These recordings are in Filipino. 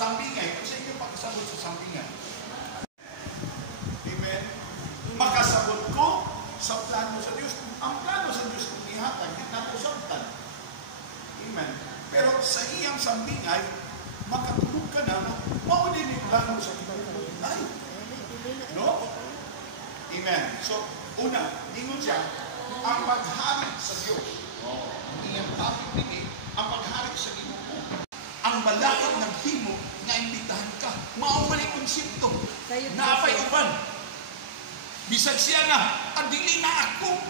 Sambingay, kung sa inyo makasabot sa sambingay. Amen? Makasabot ko sa plano sa Diyos. Ang plano sa Diyos kung ihatag, hindi na ko sabtan. Amen? Pero sa iyang sambingay, makatulog ka na, mauli ni plano sa ay. No? Amen. So, una, ingon siya, ang paghari sa Diyos. Iyang topic din ang paghari sa Ginoo. Ang malakad ng himo na imbitahan ka. Maumali konsepto. Naapay uban. Bisag siya na, adili na ako.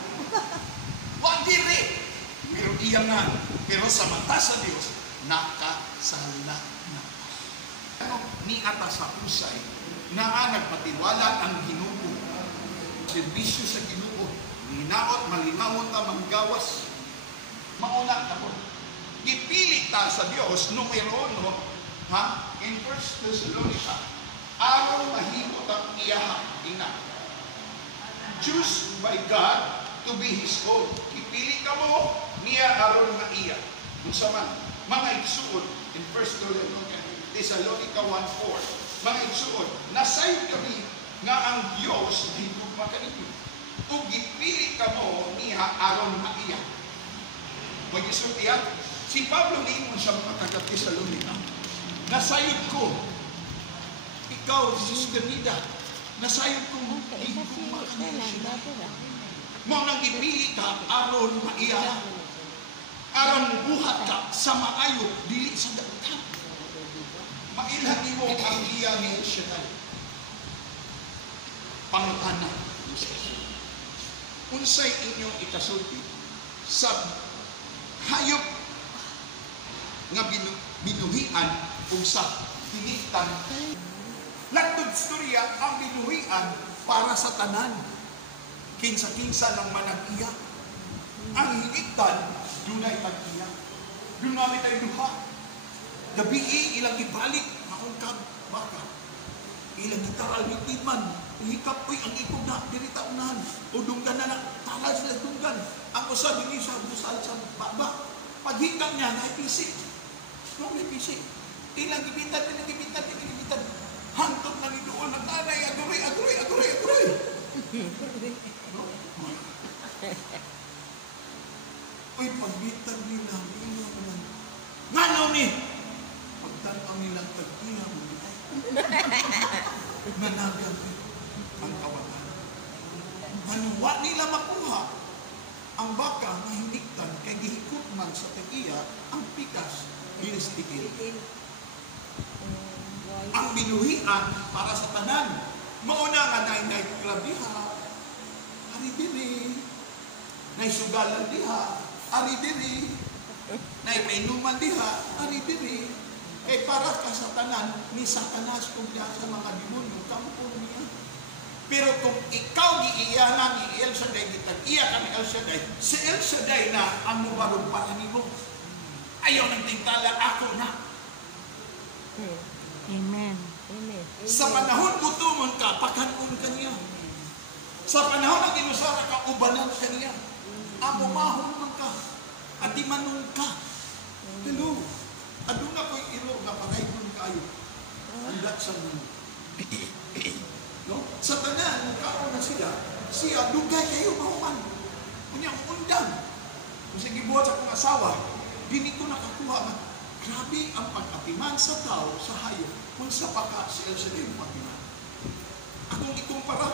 Wadiri. Pero iya nga, pero sa mata sa Diyos, nakasala na. Ano, ni ata sa usay, na nagpatiwala ang Ginoo. Serbisyo sa Ginoo. Hinaot, malinawon ta, manggawas. Mauna ka po. Gipili ta sa Diyos, numero 1, in 1 Thessalonica, aron mahimot ang iyaha ina. Choose by God to be His own. Gipili ka mo, niya aron maiya. Kung man, mga igsuod, in 1 Thessalonica 1:4, mga igsuod, nasayod kami nga ang Diyos higugma kanimo. Ug gipili ka mo, niya aron maiya. Mag-isultihan, si Pablo niingon sa mga taga-Thessalonica, nasayod ko, ikaw, Jesus Ganida, nasayod ko, higugma kanimo. Mo nang ipili ka, aron maiya, aron buhat ka sa maayo, dili sa daghan. Mailhan mo ang iya ni El Shaddai. Pangutanan. Unsay inyong ikasulti sa hayop nga binuhian kung sa hinitan. Latod storya ang binuhian para sa tanan. Kinsa-kinsa ng manag-iya. Ang hinitan, dunay tag-iya. Doon namin tayo duha. Gabi ilang ibalik, makungkab, baka. Ilang itaral mitiman, ihikap ko'y ang ikog na, dirita unahan. Udunggan na na, talal sila dunggan. Ang usa, dini sa busal sa baba. Paghikap niya, naipisik. Nung naipisik. Ilang ibitan. Hantog na ni doon, nag-anay, aguroy. No? Uy, pagbitan nila, nganaw ni! Pagtanaw nilang tag-iya mo. Managang ang kawalan. Manuwa nila makuha ang baka na hiniktan kay gihikot man sa tag-iya ang pikas ginistikil. Ang binuhian para sa tanan. Mauna nga nay grabiha, ari diri, nay sugalan diha, ari diri, nay painuman diha, ari diri. Kay para ka sa tanan, ni Satanas kung diya sa mga demonyo, kampong niya. Pero kung ikaw giiyanan ni El Shaddai, gitag-iya ka ni El Shaddai, si El Shaddai na ang mubarog para nimo. Ayaw nang tingtala, ako na. Amen. Sa panahon gutumon ka, pakanon ka niya. Sa panahon na ginusara ka, ubanan ka niya. Amumahon man ka. At imanong ka. Hello. Aduna ko'y iro nga paraygon kayo. Andat sa nung. No? Sa tanan, kaon na siya dugay kayo mahuman. Kunyang undang. Kung sige buhat sa kong asawa, hindi ko nakakuha. Grabe ang pag-atiman sa tao, sa hayop, kung sa paka si El Shaddai yung pag-atiman. Akong ikumpara,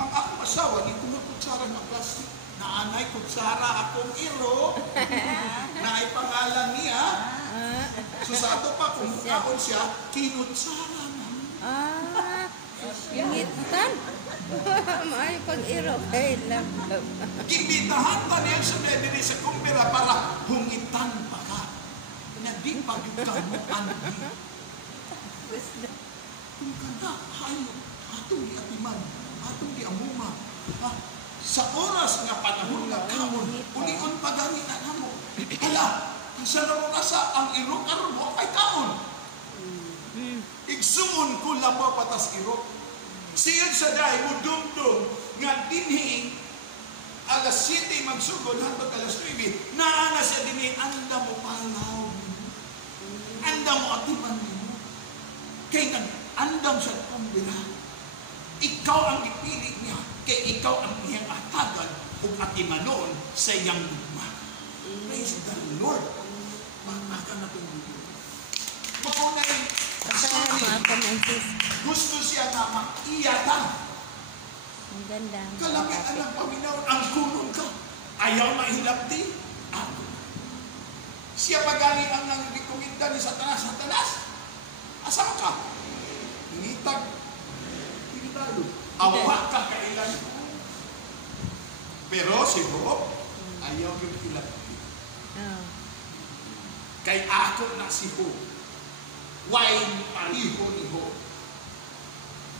ang akong asawa, ni kumot kutsara ng plastic. Naanay kutsara akong iro, na ay pangalan niya. So sa ato pa, kung kaon siya, kinutsara na. Hingitan. May pag-iro. Ay, lang. Kibitahan pa niya sa mediri sa kumpira para hungitan pa ka. Na di pag-ikaw mo andi. Kung ka na, hayop, atong di atiman, atong di amuma. Sa oras nga panahon nga kamon, ulion pagani na namo. Hala, sa narunasa ang irok armo ay kaon. Igsuon ko labaw patas irok. Siyan sa dahi mo dumdum nga dinhi alas 7 magsugod hangtod alas 9. Naana siya dinhi anda mo palaw. Anda mo atiman mo. Kay nag-andam sa kumbira. Ikaw ang ipili niya. Kay ikaw ang iyang atagan o atimanon sa iyang lugma. Praise the Lord. Mamakan na itong video. Maunay, gusto siya na makiyatan. Ang ganda. Kalamitan ng paminaw, ang kunong ka. Ayaw mahilap di. Ako. Siya pagaling ang nang-rekomenda ni Satanas. Satanas, asa ka? Hinitag. Hindi tayo. Awa ka kailan. Pero si Job, ayaw yung hilap. Kay ako na si Job. Why paliho ni Job?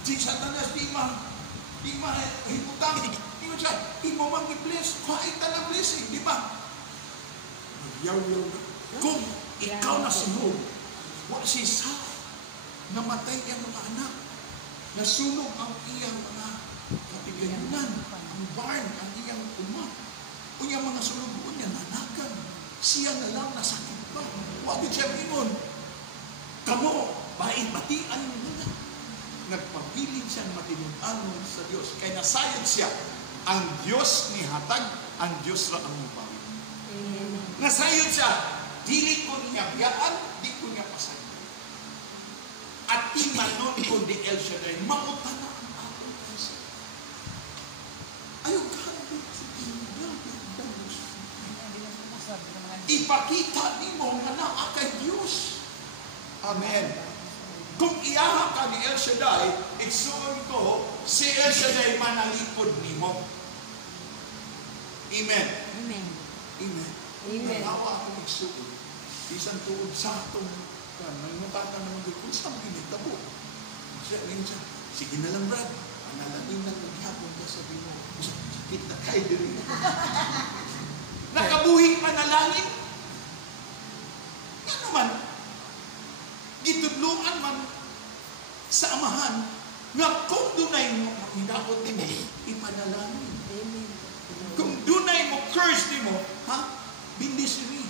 Si Satanas di mahimutang. Tingnan siya, imo mang i-bless. Kahit na ng blessing, di ba? Yaw-yaw na. Kung ikaw na si Job, wala si Sa, namatay ang mga anak. Nasunog ang iyang mga katigalunan, ang barn, ang iyang uma. O yung mga sulubuan niya, nanagan. Siya na lang nasakit pa. Huwag siya mingon. Kamo, bait-batian mo na. Nagpapiling siyang matinunanon sa Diyos. Kaya nasayod siya. Ang Diyos ni hatag, ang Diyos ra ang mubawi. Nasayod siya. Dili ko niya biyaan, di ko niya pasayod. At timanon ko di El Shaddai, mautan na ang akong kasi. Ayaw kahit sa Diyos. Ipakita ni mo na naa kay Diyos. Amen. Kung iyaha ka ni El Shaddai, igsuon ko, si El Shaddai manalipod ni mo. Amen. Amen. Amen. Amen. Nanawa akong igsuon. Isang tuod sa atong nangutatan naman doon, kung saan ginitabo? Siya, sige na lang, Brad. Analangin na naghapon ka sabi mo. Sakit na kayo din. Nakabuhing panalangin. Yan naman. Gitudluan man sa amahan nga kung dunay mo hinakot ni mo, ipanalangin. Kung dunay mo, curse ni mo, bindis ni.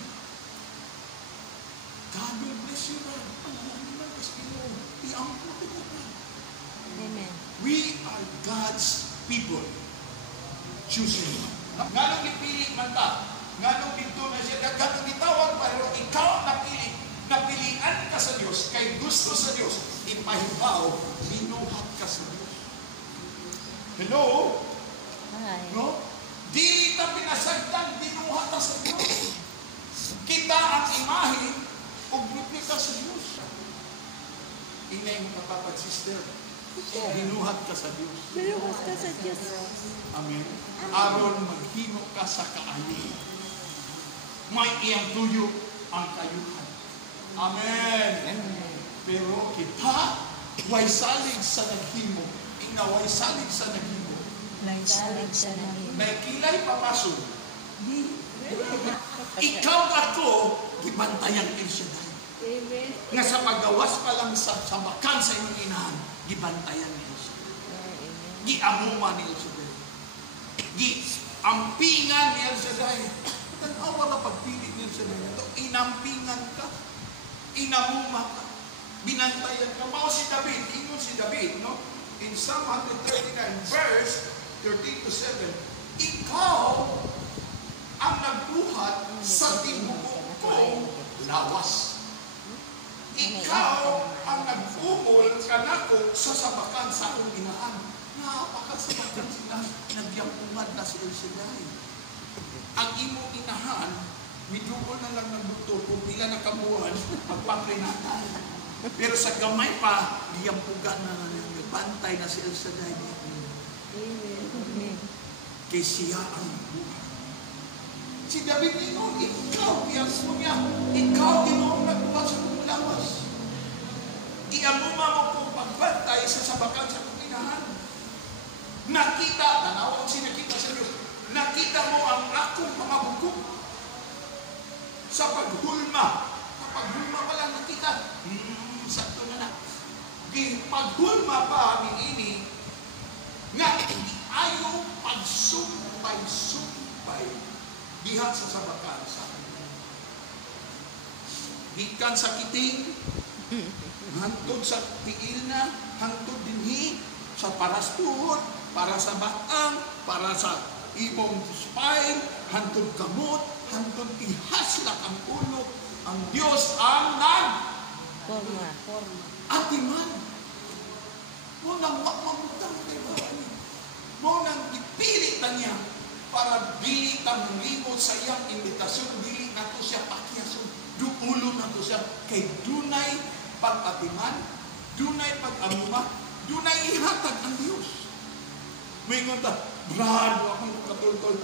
God will bless you, Lord. Panalangin lang kasi mo. Iangkot ko, Lord. Amen. We are God's people. Choosing. Nganong ipili man ta? Nganong dito na siya? Nganong itawag pa, pero ikaw ang napili. Napilian ka sa Diyos, kay gusto sa Diyos, ipahibaw, binuhat ka sa Diyos. Hello? Hi. No? Dili ta pinasagdan, binuhat ka sa Diyos. Kita ang imahe, ugnit ka sa Diyos. Inay mo kapatid, sister, binuhat ka sa Diyos. Binuhat ka sa Diyos. Amen. Aron maghimo ka sa kaayo. May iyang tuyo ang kayuhan. Amen. Pero kita, way salig sa naghimo. Way salig sa naghimo. Salig sa naghimo. May kilay papasok. Ikaw ako, gibantayan El Shaddai. Amen. Nga sa paggawas pa lang sa bakan sa inyong inahan, gibantayan ni El Shaddai. Giamuman ni El Shaddai. Giampingan ni El Shaddai. Tanawa na pagpili ni El Shaddai. Inampingan ka. Inamuma ka. Binantayan ka. Mao si David. Ingon si David, no? In Psalm 139, verse 13 to 7, ikaw ang nagbuhat sa tibuok ko lawas. Ikaw ang nag-umol kanako sa sabakan sa akong inahan. Napakasabakan sila. Nagyampungad na si El Shaddai. Ang imong inahan, midugol na lang ng doktor kung pila na kabuhan, magpaprenatan. Pero sa gamay pa, liyampugan na nagbantay na si El Shaddai. Amen. Kay siya ang buhay. Si David ingon, ikaw, iyaso niya, ikaw inoong nagbuhat sa kong lawas. Iamuma mo kong pagbantay sa sabakan sa kong inahan. Nakita, tanawang sinakita sa Diyos, nakita mo ang akong mga bukog. Sa paghulma pa lang nakita, sakto na. Paghulma pa ini nga ayaw pagsumpay diha sa sabakan sa gikan sa kiting Hantod sa tiil na, hantod dinhi, sa parastuhot, para sa batang, para sa imong spine, hantod kamot, hantod ihaslak ang ulo. Ang Diyos ang Forma. atiman. Mo nang mamutang kay Bawa. Mo nang ipili ta niya para dili ta limot sa iyang imbitasyon, dili nato siya pakyason, duulo nato siya kay dunay pag-atiman, dunay pag-amuma, dunay ihatag ang Dios. Mingon ta, Brad, wa ko katultol.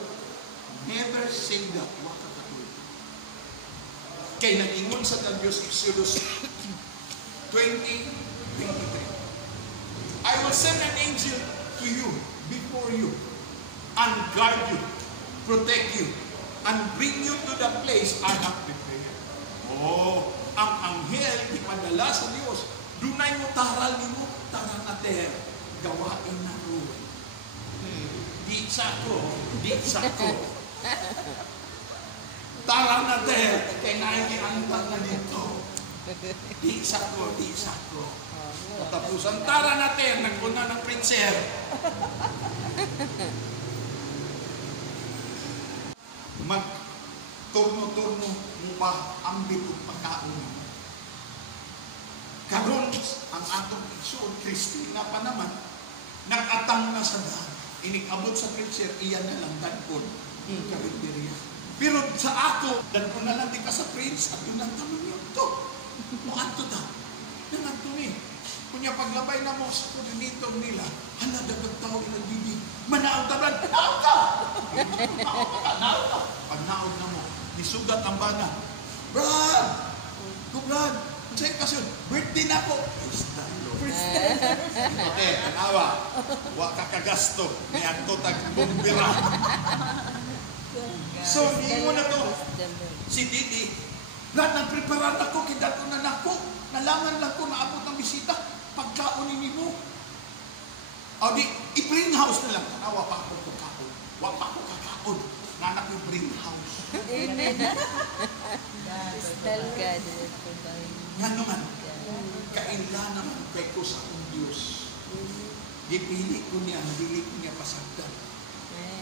Never say that, wa ka katultol. Kay nag-ingon sa Diyos, Exodus 20:23. I will send an angel to you, before you, and guard you, protect you, and bring you to the place I have prepared. Oh, ang anghel ipadala sa Diyos. Dunay mo taral nimo, taral na ter, gawain na ro. Di sa ko. Taral na ter, kay naikiantag na dito. Di sa ko. Katapusan tara natin, nagpuna ng preacher. Mag-turno-turno mo ambit o pagkaon. Karon ang atong igsoon, Kristina pa naman, nag-atang na sa daan. Inikabot sa preacher, iyan na lang danpon. Karinderya. Pero sa ako, danpon na lang di ka sa prince, at yun ang tanong yun to. Mukanto ta. Nanganto ni. Kunya paglabay na mo sa koordinator nila, hala dapat tao ilang bibig. Manaog ta, Brad. Naog ka! Naog ka. Pag naog na mo, nisugat ang bana. Brad! Brad! Check kasi yun. Birthday na po. Okay, tanawa. Wa ka kagasto. May anto tag-bumbira. So, hindi mo na to. Si Didi, Brad, nagpreparar ako, kidato na nako. Nalangan lang ko, naabot ang bisita. Pagkaonin mo. O di, i-bring house na lang. Wa pa ako kakaon. Wa pa ako kakaon. Nanak yung bring house. Amen. Nga naman, kaila naman kay ko sa akong Diyos. Dipili ko niya, dili ko niya pasagdan.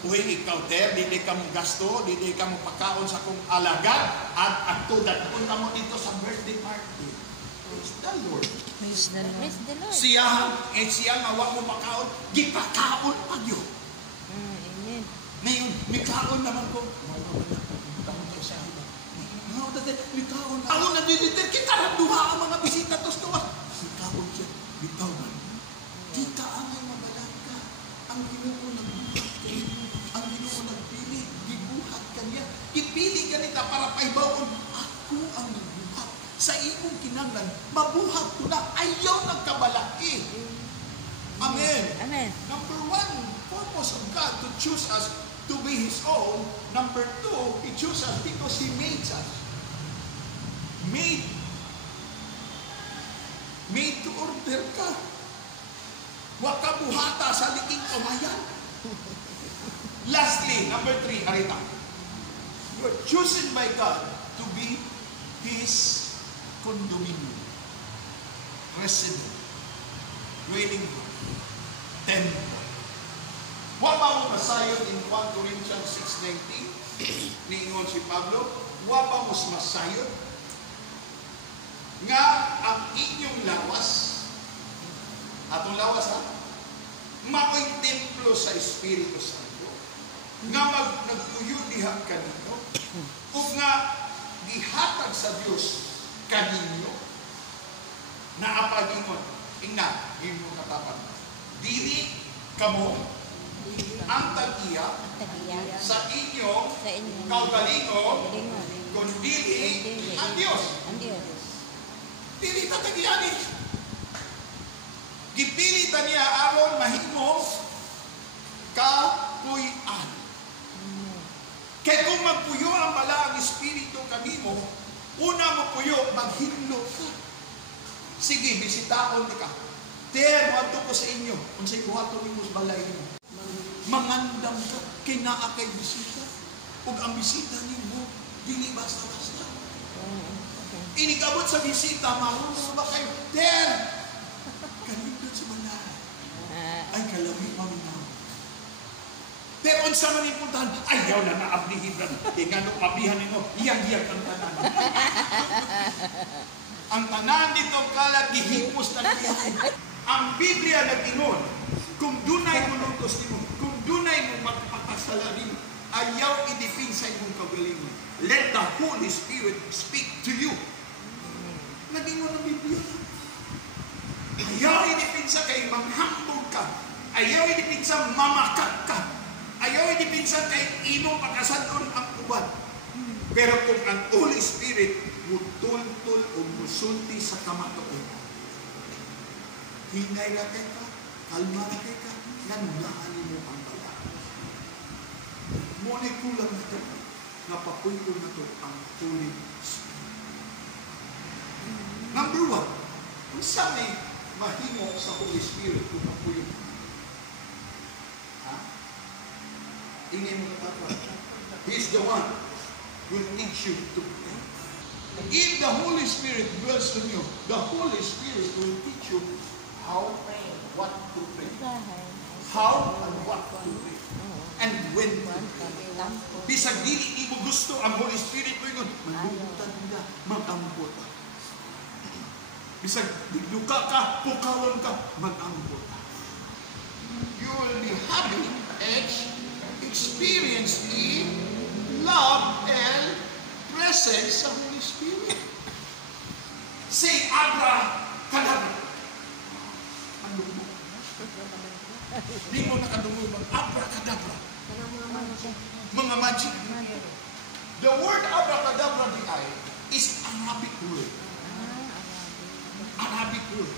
Uy, ikaw ter, dili ka mong gasto, dili ka mong pagkaon sa akong alaga, at agtudan ko na mo dito sa birthday party. Praise the Lord. Praise the Lord. Siya nga wa mo pagkaon, gipakaon pag yun. Amen. Ngayon, may kaon naman ko. Taon ko sa iba. May kaon. Ako na dito, kita na duha ang mga bisita tos tuwa. May kaon siya. Bitaw man. Kita ang may mabalag ka. Ang Ginoo nagbuhat ka. Ang Ginoo nagpili. Gibuhat ka niya. Ipili ka nita para paibawon. Ako ang nagbuhat. Sa imong kinanglan, mabuhat ko na. Ayaw nagkabalaki. Amen. Amen. Number one, purpose of God to choose us to be His own. Number two, He chose us because He made us. Made to order ka. Huwag ka buhata sa liking kawayan. Lastly, number three, harita. You are chosen by God to be His condominium, resident, dwelling house, temple. What ba mo masayod in 1 Corinthians 6:19? Niingon si Pablo, what ba mo masayod? Nga ang inyong lawas, atong lawas ha, mao'y templo sa Espiritu Santo, nga nagpuyo diha kanino, o nga gihatag sa Diyos kaninyo, na apagingon, ingna, yun mo katapan, dili kamo ang tagiya sa inyong kaugalingon, kundi ang Diyos. Dili ta tagiyanin. Gipili ta niya aron mahimo kapuy-an. Kaya kung magpuyo ang bala ang Espiritu kanimo, una mo puyo, maghimlo ka. Sige, bisitaon di ka. Ter, madto ko sa inyo. Kung sa'y buhato ni mo sa balay mo. Mangandam ka, kay naa kay bisita. Ug ang bisita ni mo, dili basta-basta. Inigabot sa bisita, marunong ba kayo? Then, kalindot sa balay. Ay, kalamit maminaw. Pero unsa man ipuntahan, ayaw na naablihidan. Nga nung ablihan nimo, iyang-iyang ang tanan. Ang tanan dito kala gihipos na niya. Ang Biblia nag-ingon, kung dunay muluntos nimo, kung dunay mo magpapasala nimo, ayaw idipin sa imong kagalingon. Let the Holy Spirit speak to you. Nag-ingon ang Biblia. Ayaw idipin sa kay manghambog ka. Ayaw idipin sa mamakak ka. Ayaw idipin sa kay imong pagkasadon ang uban. Pero kung ang Holy Spirit mutultol o musulti sa kamatuon, hinay na kay ka, kalma na kay ka, nanunaan mo ang bala. Muna kulang na ito, napapuyo na ito ang Holy Spirit. Number 1, kung saan may mahimo sa Holy Spirit kung napuyo na. Ingay mo na He's the one who will teach you to pray. If the Holy Spirit dwells in you, the Holy Spirit will teach you how, what to pray. How and what to pray. And when to pray. Bisag dili mo gusto ang Holy Spirit mo yun, magbubutan nila, mag-ambuta. Bisag luka ka, pukawan ka, mag-ambuta. You will be having experience the love and presence of Holy Spirit. Say, Abra, kadabra. Ano mo? Di mo nakadungo mag Abra, kadabra. Mga magic. The word abracadabra is Arabic word. Arabic word.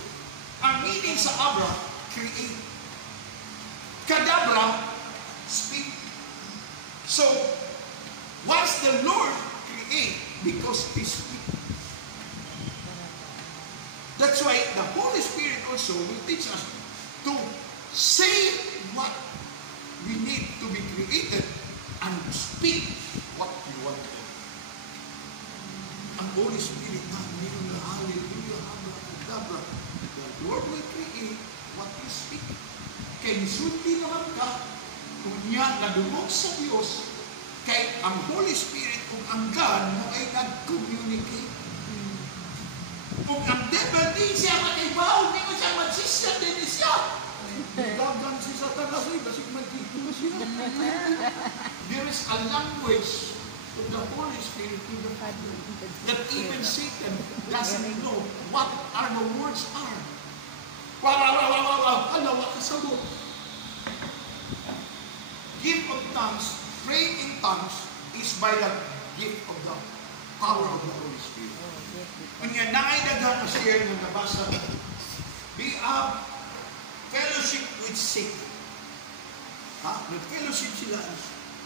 Ang meaning sa Abra, create. Kadabra, speak. So, once the Lord create, because He speaks. That's why the Holy Spirit also will teach us to say what we need to be created and speak what we want to. Ang Holy Spirit na hallelujah, abracadabra. The Lord will create what we speak. Kaya nisulti naman ka kung niya nadulog sa Diyos, kay ang Holy Spirit, kung ang God mo ay nag-communicate. Kung ang devil din siya mag-ibaw, hindi ko siya mag-sisya din siya. Gagan si Satanas ay basig mag-ito siya. There is a language of the Holy Spirit to the Father that even Satan doesn't know what are the words are. Ano, wakasabot. Gift of tongues, praying in tongues, is by the gift of the power of the Holy Spirit. Kanya naaidaga na share ng nabasa, we have fellowship with Satan. Nag-fellowship sila.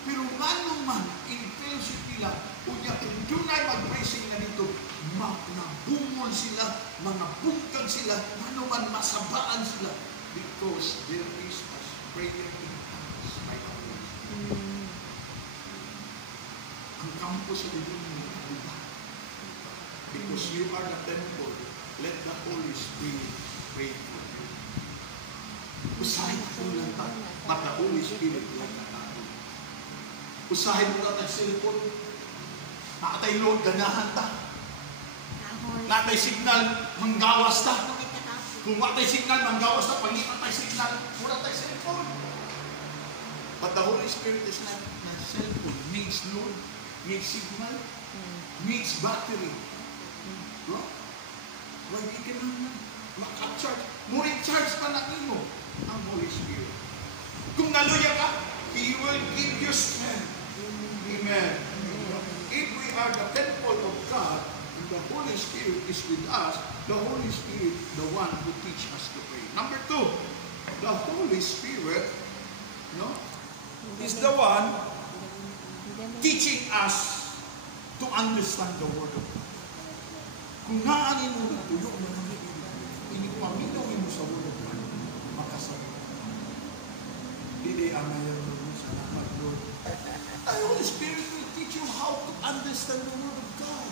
Pero man, in fellowship nila, kung doon ay mag-praising na dito, nabungol sila, mga bungkag sila, man masabaan sila, because there is a prayer in tongues by the Holy Spirit. Ang kampo sa demonyo, diba? Because you are the temple, let the Holy Spirit pray for you. Usahin mo lang ta, but the Holy Spirit lang natalo. Usahin mo lang tag-cellphone, nakatay load, ganahan ta. Nakatay signal, manggawas ta. Kung nakatay signal, manggawas ta, pangitan tayo signal, mura tayo cellphone. But the Holy Spirit is not cellphone, needs load, needs signal, needs battery. No? Why di ka naman maka-charge? Muring charge pa na mo ang Holy Spirit. Kung naluya ka, He will give you strength. Amen. If we are the temple of God, and the Holy Spirit is with us, the Holy Spirit, the one who teach us to pray. Number 2, the Holy Spirit, is the one teaching us to understand the Word of God. Kung naanin mo na tuyo mo na inipaminaw mo sa Word of God, makasagot. Hindi amayan mo sa lahat, Lord. The Holy Spirit will teach you how to understand the Word of God.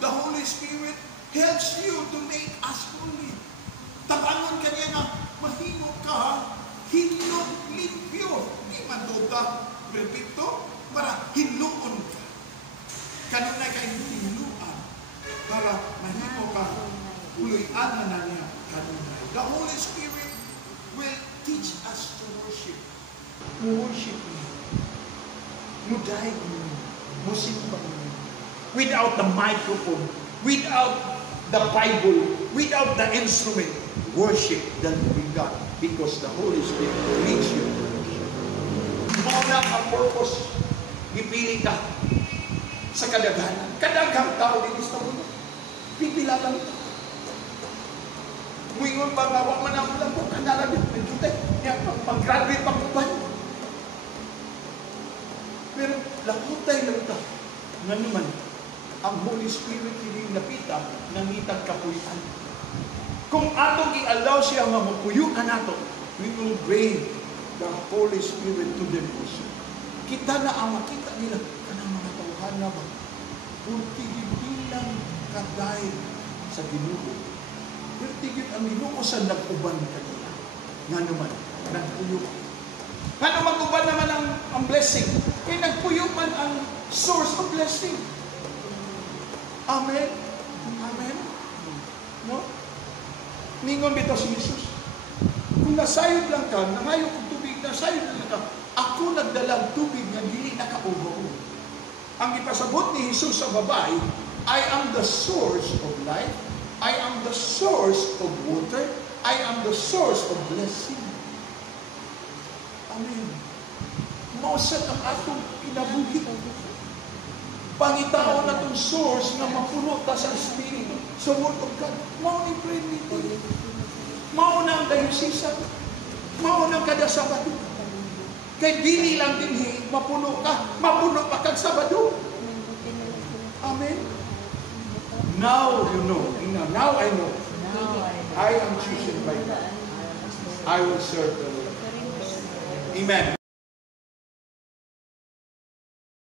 The Spirit helps you to make us holy. Tabangon ka niya na mahimo ka, hinong limpyo. Di man doon perfecto, para hinuon ka. Kanunay ka hinuan para mahimo ka uloy-an na niya kanunay. The Holy Spirit will teach us to worship. Worship Him. Muday mo. Musimba mo. Without the microphone, without the Bible, without the instrument, worship the living God. Because the Holy Spirit leads you to worship. Mauna ang purpose. Ipili ka sa kadaghanan. Kadaghang tao din sa mundo. Pipila lang ito. Muingon ba nga, wak man ang ulang ko, kanalagot, nagkita, pag-graduate pang upan. Pero lakutay lang ito. Nga naman, ang Holy Spirit hindi napita, nangitag kapulitan. Kung atong i-allow siya nga mapuyukan nato, we will bring the Holy Spirit to them also. Kita na ang makita nila, kanang mga tauhan na ba? Purtigid-ilang kaday sa Ginoo. Purtigid ang Ginoo sa nag-uban kanila. Nga naman, nagpuyo. Nga naman uban naman ang blessing. Eh, nagpuyo man ang source of blessing. Amen? Amen? No? Ningon bitaw si Jesus. Kung nasayod lang ka, nangayo kong tubig, nasayod lang ka, ako nagdalang tubig na dili nakaubaw. Ang ipasabot ni Jesus sa babae, I am the source of life, I am the source of water, I am the source of blessing. Amen. Mausat ang atong kinabuhi. Pangitao na itong source na mapuno ta sa Espiritu, sa Word of God. Mao ni friend nito. Mao na ang dayusisan. Mao na ang kada Sabado. Kay dili lang din mapuno ka. Mapuno pa kag Sabado. Amen. Now you know. Now I know. I am chosen by God. I will serve the Lord. Amen.